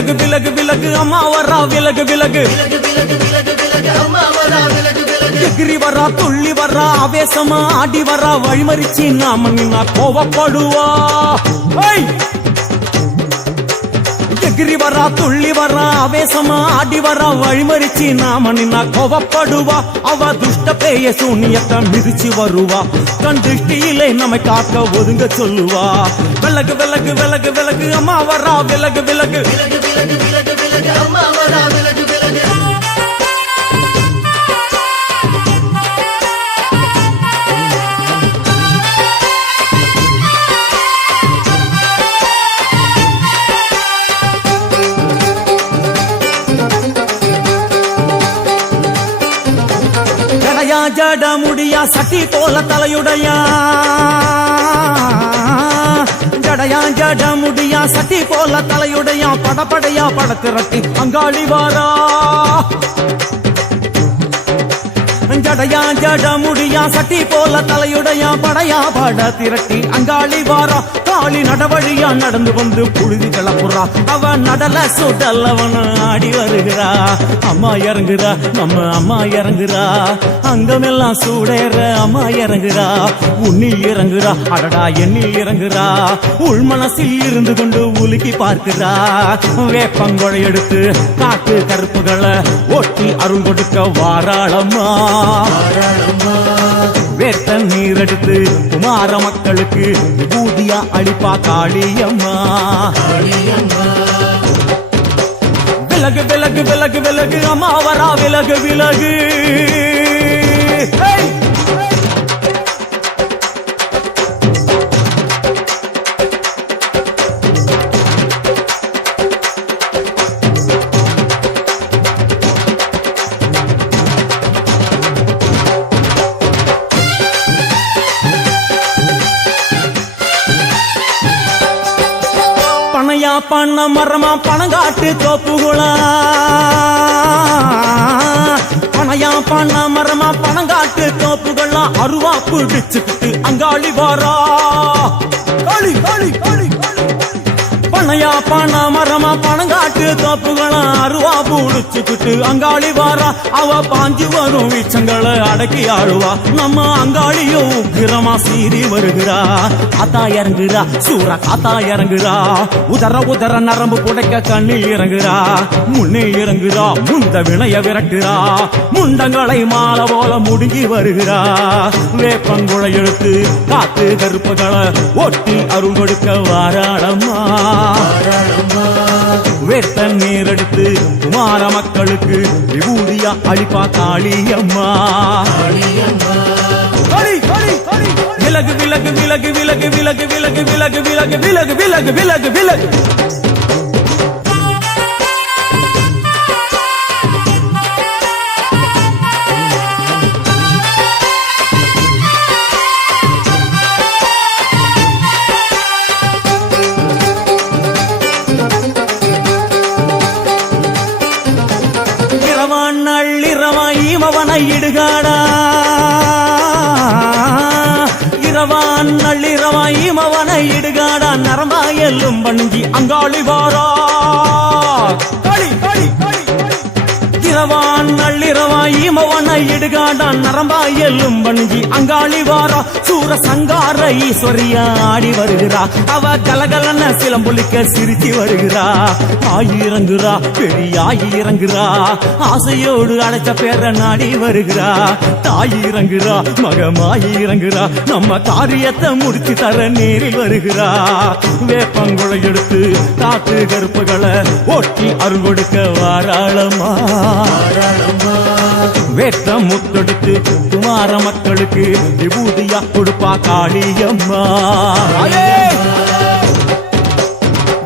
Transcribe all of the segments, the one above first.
விலகு விலகு விலகு அம்மா வரா விலகு விலகு எகிரி வரா துள்ளி வரா ஆவேசமா ஆடி வரா வழிமறிச்சு நாம நின்னா கோவப்படுவா எகிரி வரா துள்ளி வரா ஆவேசமா ஆடி வரா வழிமறிச்சு நாம நின்னா கோவப்படுவா அவ துஷ்ட பேய சூனியத்தை மிதிச்சு வருவா கண் திருஷ்டியிலே நம்மை காக்க ஒதுங்க சொல்லுவா விலகு விலகு விலகு விலகு அம்மா வரா விலகு விலகு அம்மா வரா விலகு விலகு ஜட முடியா சட்டி போல தலையுடையா ஜடையா ஜட முடியா சட்டி போல தலையுடையா படப்படையா படத்திரட்டி அங்காளி வாரா ஜடையா ஜட முடியா சட்டி போல தலையுடையா படையா பட திரட்டி அங்காளி வாரா காளி நடவழியா நடந்து வந்து புழுதி கிளப்புறா அவ நடல சுடல்லவன ஆடி வருகிறா அம்மா இறங்குறா நம்ம அம்மா இறங்குறா அங்கமெல்லாம் சூடேற அம்மா இறங்குறா உன்னில் இறங்குறா அடடா எண்ணில் இறங்குறா உள் மனசில் இருந்து கொண்டு உலுக்கி பார்க்கிறா வேப்பங்கொழை எடுத்து காட்டு கருப்புகளை ஒட்டி அருள் கொடுக்க வாராளம்மா வேட்ட நீர் எடுத்து குமார மக்களுக்கு விபூதியா அளிப்பா காளியம்மா விலகு விலகு விலகு விலகு அம்மா வரா விலகு விலகு பனையா பண்ண மரமா பணங்காட்டு தோப்புகுளா பனையா பண்ண மரமா பணங்காட்டு தோப்புகளா அருவா பிடிச்சுக்கிட்டு அங்காளி வாரா காளி காளி காளி பனையா பண்ண மரமா பணங்காட்டு தோப்புகளா அருவா பிடிச்சுக்கிட்டு அங்காளி வாரா அவ பாஞ்சு வரும் வீச்சங்களை அடக்கி ஆழுவா நம்ம அங்காளியும் உக்கிரமா சீறி வருகிறா காத்தா இறங்குறா சூரா காத்தா இறங்குறா உதர உதர நரம்பு புடைக்க கண்ணில் இறங்குறா முன்னே இறங்குறா முந்த வினைய விரட்டுறா முண்டங்களை மாலை போல முடுங்கி வருகிறா வேப்பங்குழை எடுத்து காத்து கருப்புகளை ஒட்டி அருள் கொடுக்க வாராளம்மா வேட்ட நீர் எடுத்து குமார மக்களுக்கு விபூதியா அளிப்பா காளியம்மா விலகு விலகு விலகு விலகு விலகு விலகு விலகு விலகு விலகு விலகு விலகு விலகு நள்ளிரவாயிமவனை இடுகாடா இரவான் நள்ளிரவாயிமவனை இடுகாடா நரம்பா எல்லும் பணிஞ்சி அங்காளி வாரா களி களி களி இரவான் நள்ளிரவாயிமவனை இடுகாடா நரம்பா எல்லும் பணிஞ்சி அங்காளி வாரா சூர சங்கார ஈஸ்வரியா ஆடி வருகிறா அவ கலகலன சிலம்புலிக்க சிரிச்சு வருகிறா ஆயிரங்குறா பெரியாயி இறங்குறா ஆசையோடு அடைச்ச பேர நாடி வருகிறா தாயிரங்குறா மகமாயி இறங்குறா நம்ம காரியத்தை முடிச்சு தர நேரில் வருகிறா வேப்பங்குழை எடுத்து காத்து கருப்புகளை ஒட்டி அருள் கொடுக்க வாராளம்மா வேட்ட முத்தெடுத்து குமார மக்களுக்கு விபூதியா கொடுப்பா காளியம்மா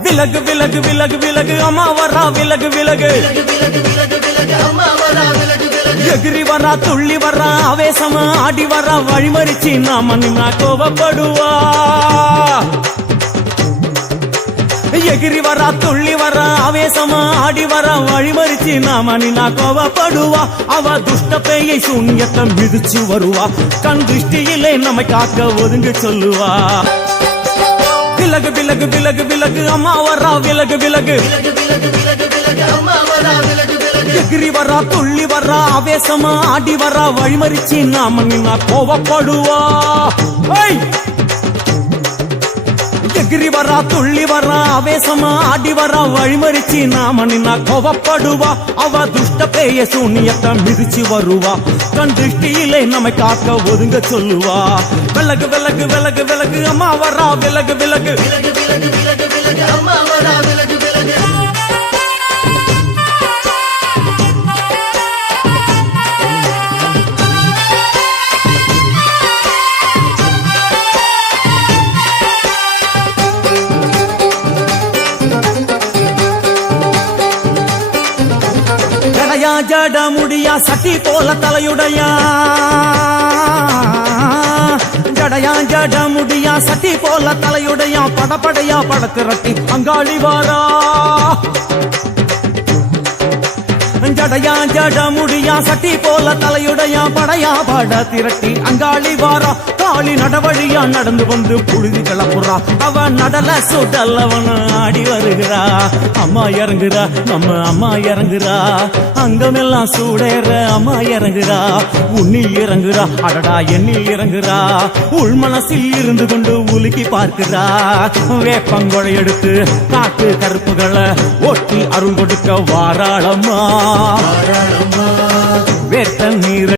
விலகு விலகு விலகு விலகு அம்மா வரா விலகு விலகு எகிரி வரா துள்ளி வரா ஆவேசமா ஆடி வரா வழிமறிச்சு நாம நின்னா கோவப்படுவா எகிரி வரா துள்ளி வரா ஆவேசமா ஆடி வரா வழிமறிச்சு நாம நின்னா கோவப்படுவா அவ துஷ்ட பேயை சூன்யத்தை மிதிச்சு வருவா கண் திருஷ்டியிலே நம்மை காக்க ஒதுங்க சொல்லுவா விலகு விலகு விலகு விலகு அம்மா வரா விலகு விலகு எகிரி வரா துள்ளி வரா ஆவேசமா ஆடி வரா வழிமறிச்சு நாம நின்னா கோவப்படுவா எகிரி வரா துள்ளி வரா ஆவேசமா ஆடி வரா வழிமறிச்சு நாம நின்னா கோவப்படுவா அவ துஷ்ட பேய சூனியத்தை மிதிச்சு வருவா கண் திருஷ்டியிலே நம்மை காக்க ஒதுங்க சொல்லுவா விலகு விலகு விலகு விலகு அம்மா வரா விலகு விலகு அம்மா வரா விலகு விலகு ஜட முடியா சட்டி போல தலையுடையா ஜடையா ஜட முடியா சட்டி போல தலையுடையா படப்படையா படத்திரட்டி அங்காளி வாரா ஜடையா ஜட முடியா சட்டி போல தலையுடையா படையா பட திரட்டி அங்காளி வாரா காளி நடவழியா நடந்து வந்து புழுதி கிளப்புறா அவ நடல சுடல் அவன் ஆடி வருகிறா அம்மா இறங்குறா நம்ம அம்மா இறங்குறா அங்கமெல்லாம் சூடேற அம்மா இறங்குறா உன்னில் இறங்குறா அடடா எண்ணில் இறங்குறா உள் மனசில் இருந்து கொண்டு உலுக்கி பார்க்கிறா வேப்பங்கொழை எடுத்து காட்டு கருப்புகளை ஒட்டி அருள் கொடுக்க வாராளம்மா வேட்ட நீர்